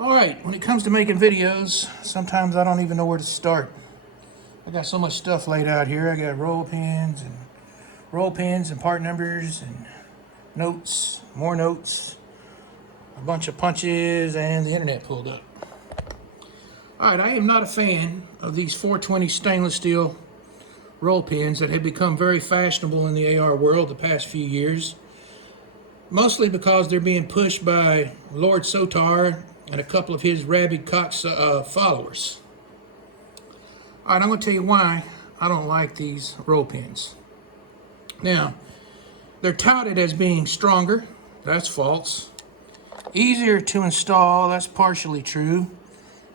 Alright, when it comes to making videos, sometimes I don't even know where to start. I got so much stuff laid out here. I got roll pins and part numbers and notes, more notes, a bunch of punches, and the internet pulled up. Alright, I am not a fan of these 420 stainless steel roll pins that have become very fashionable in the AR world the past few years. Mostly because they're being pushed by Lord Sotar and a couple of his rabid Cox followers. All right, I'm going to tell you why I don't like these roll pins. Now, they're touted as being stronger. That's false. Easier to install. That's partially true.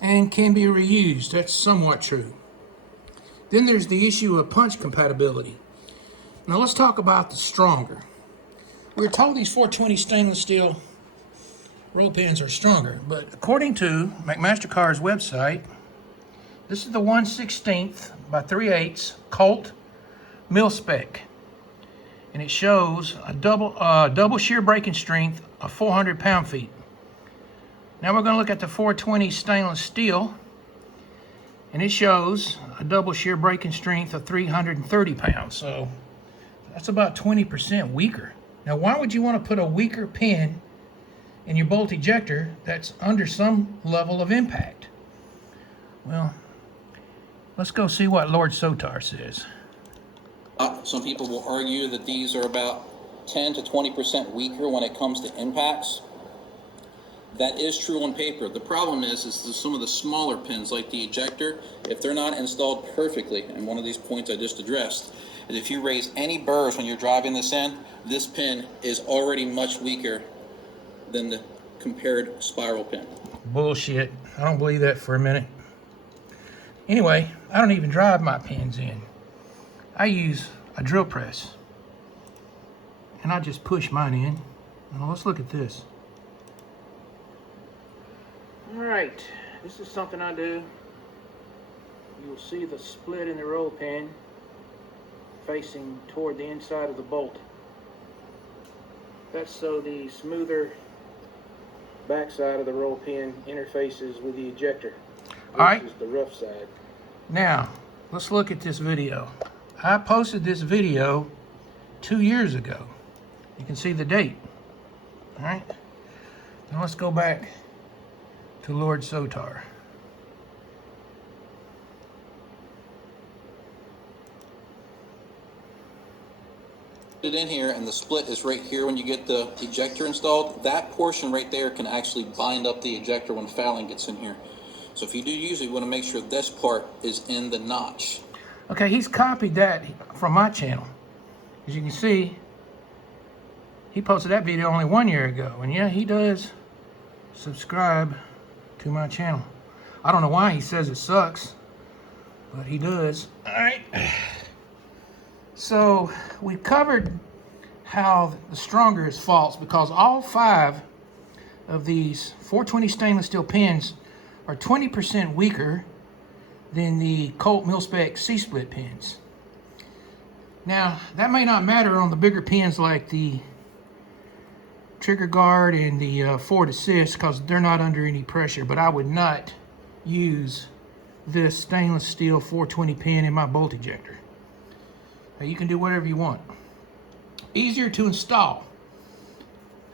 And can be reused. That's somewhat true. Then there's the issue of punch compatibility. Now let's talk about the stronger. We're told these 420 stainless steel roll pins are stronger, but according to McMaster-Carr's website, this is the 1/16 by 3/8 Colt mil-spec, and it shows a double shear breaking strength of 400 pound-feet. Now we're going to look at the 420 stainless steel, and it shows a double shear breaking strength of 330 pounds, so that's about 20% weaker. Now, why would you want to put a weaker pin in your bolt ejector that's under some level of impact? Well, let's go see what Lord Sotar says. Some people will argue that these are about 10 to 20% weaker when it comes to impacts. That is true on paper. The problem is some of the smaller pins, like the ejector, if they're not installed perfectly, and one of these points I just addressed, is if you raise any burrs when you're driving this in, this pin is already much weaker than the compared spiral pin. Bullshit. I don't believe that for a minute. Anyway, I don't even drive my pins in. I use a drill press. And I just push mine in. Now let's look at this. Alright, this is something I do. You'll see the split in the roll pin facing toward the inside of the bolt. That's so the smoother backside of the roll pin interfaces with the ejector. This is the rough side. Now, let's look at this video. I posted this video 2 years ago. You can see the date. Alright? Now let's go back to Lord Sotar. In here, and the split is right here when you get the ejector installed. That portion right there can actually bind up the ejector when fouling gets in here. So if you do use it, you want to make sure this part is in the notch. Okay, he's copied that from my channel. As you can see, he posted that video only 1 year ago. And yeah, he does subscribe to my channel. I don't know why he says it sucks, but he does. All right. So we've covered how the stronger is false because all 5 of these 420 stainless steel pins are 20% weaker than the Colt mil-spec C-split pins. Now, that may not matter on the bigger pins like the trigger guard and the forward assist because they're not under any pressure, but I would not use this stainless steel 420 pin in my bolt ejector. Now, you can do whatever you want. Easier to install.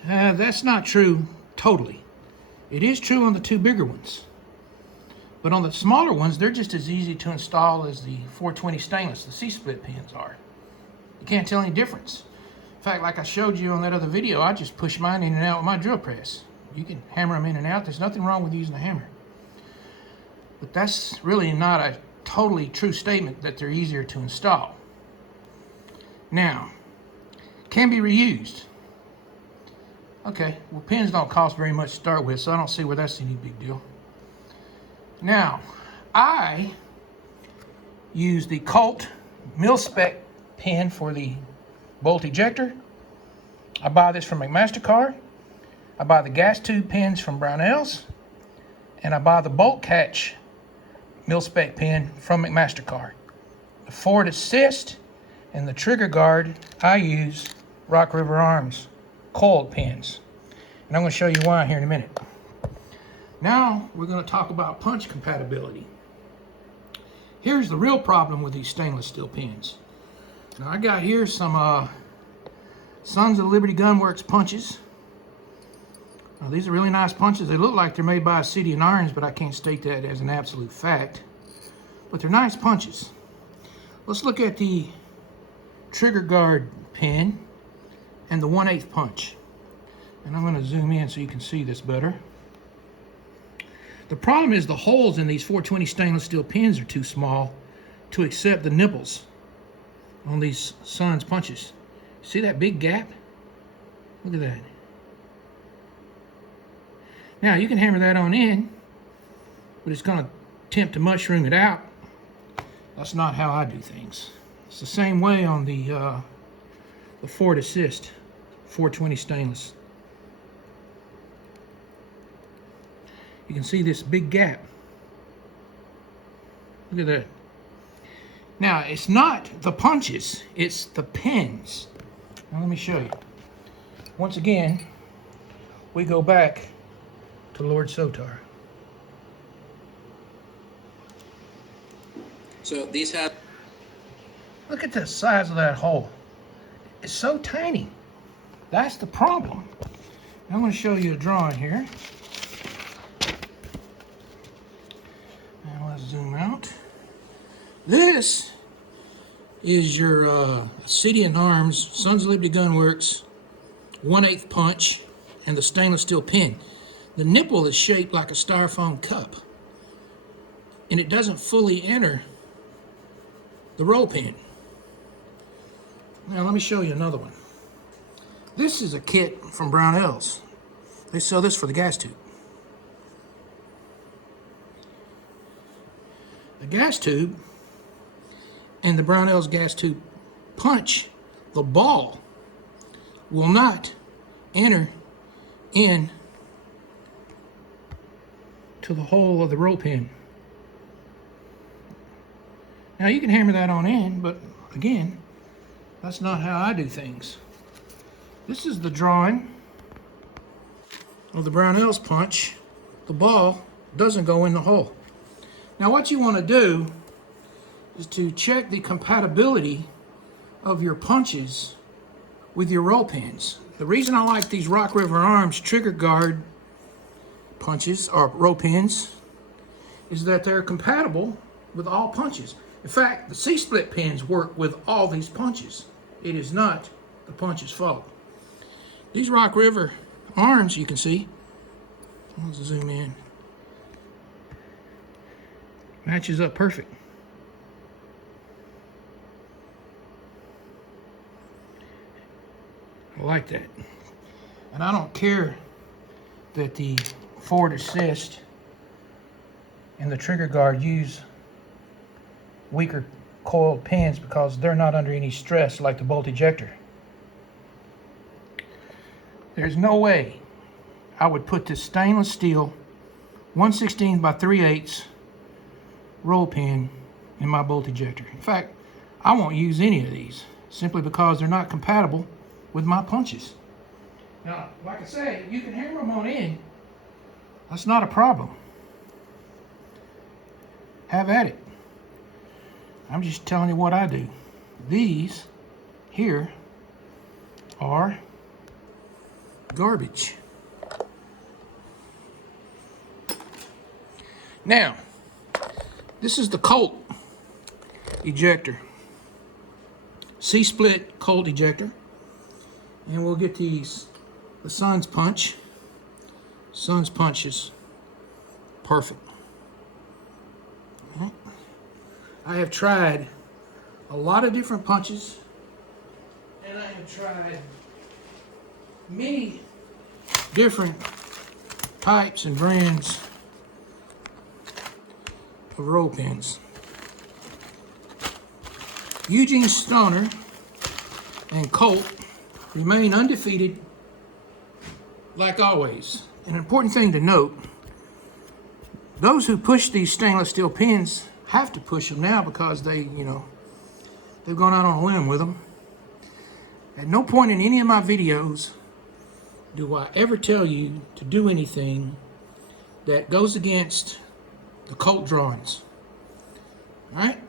That's not true totally. It is true on the 2 bigger ones. But on the smaller ones, they're just as easy to install as the 420 stainless, the C-split pins are. You can't tell any difference. In fact, like I showed you on that other video, I just push mine in and out with my drill press. You can hammer them in and out. There's nothing wrong with using a hammer. But that's really not a totally true statement that they're easier to install. Now, can be reused. Okay, well, pins don't cost very much to start with, so I don't see where that's any big deal. Now, I use the Colt mil-spec pin for the bolt ejector. I buy this from McMaster-Carr. I buy the gas tube pins from Brownells. And I buy the bolt catch mil-spec pin from McMaster-Carr. The forward assist and the trigger guard, I use Rock River Arms coiled pins. And I'm going to show you why here in a minute. Now we're going to talk about punch compatibility. Here's the real problem with these stainless steel pins. Now I got here some Sons of Liberty Gunworks punches. Now, these are really nice punches. They look like they're made by Obsidian Irons, but I can't state that as an absolute fact. But they're nice punches. Let's look at the trigger guard pin and the 1/8 punch. And I'm going to zoom in so you can see this better. The problem is the holes in these 420 stainless steel pins are too small to accept the nipples on these Sons punches. See that big gap? Look at that. Now you can hammer that on in, but it's going to attempt to mushroom it out. That's not how I do things. It's the same way on the Ford Assist 420 stainless. You can see this big gap. Look at that. Now, it's not the punches, it's the pins. Now, let me show you. Once again, we go back to Lord Sotar. So these have... Look at the size of that hole. It's so tiny. That's the problem. I'm going to show you a drawing here. Now let's zoom out. This is your Obsidian Arms, Sons of Liberty Gunworks 1/8 punch and the stainless steel pin. The nipple is shaped like a styrofoam cup, and it doesn't fully enter the roll pin. Now let me show you another one. This is a kit from Brownells. They sell this for the gas tube. The gas tube and the Brownells gas tube punch, the ball will not enter in to the hole of the roll pin. Now you can hammer that on in, but again, that's not how I do things. This is the drawing of the Brownells punch. The ball doesn't go in the hole. Now what you want to do is to check the compatibility of your punches with your roll pins. The reason I like these Rock River Arms trigger guard punches or roll pins is that they're compatible with all punches. In fact, the C-split pins work with all these punches. It is not the punch's fault. These Rock River Arms, you can see, let's zoom in, matches up perfect. I like that. And I don't care that the Ford Assist and the trigger guard use weaker coiled pins because they're not under any stress like the bolt ejector. There's no way I would put this stainless steel 1/16 by 3/8 roll pin in my bolt ejector. In fact, I won't use any of these simply because they're not compatible with my punches. Now, like I say, you can hammer them on in. That's not a problem. Have at it. I'm just telling you what I do. These here are garbage. Now, this is the Colt ejector. C-split Colt ejector. And we'll get these, the Sons punch. Sons punch is perfect. Okay. I have tried a lot of different punches, and I have tried many different types and brands of roll pins. Eugene Stoner and Colt remain undefeated like always. An important thing to note, those who push these stainless steel pins have to push them now because they've gone out on a limb with them. At no point in any of my videos do I ever tell you to do anything that goes against the cult drawings. All right?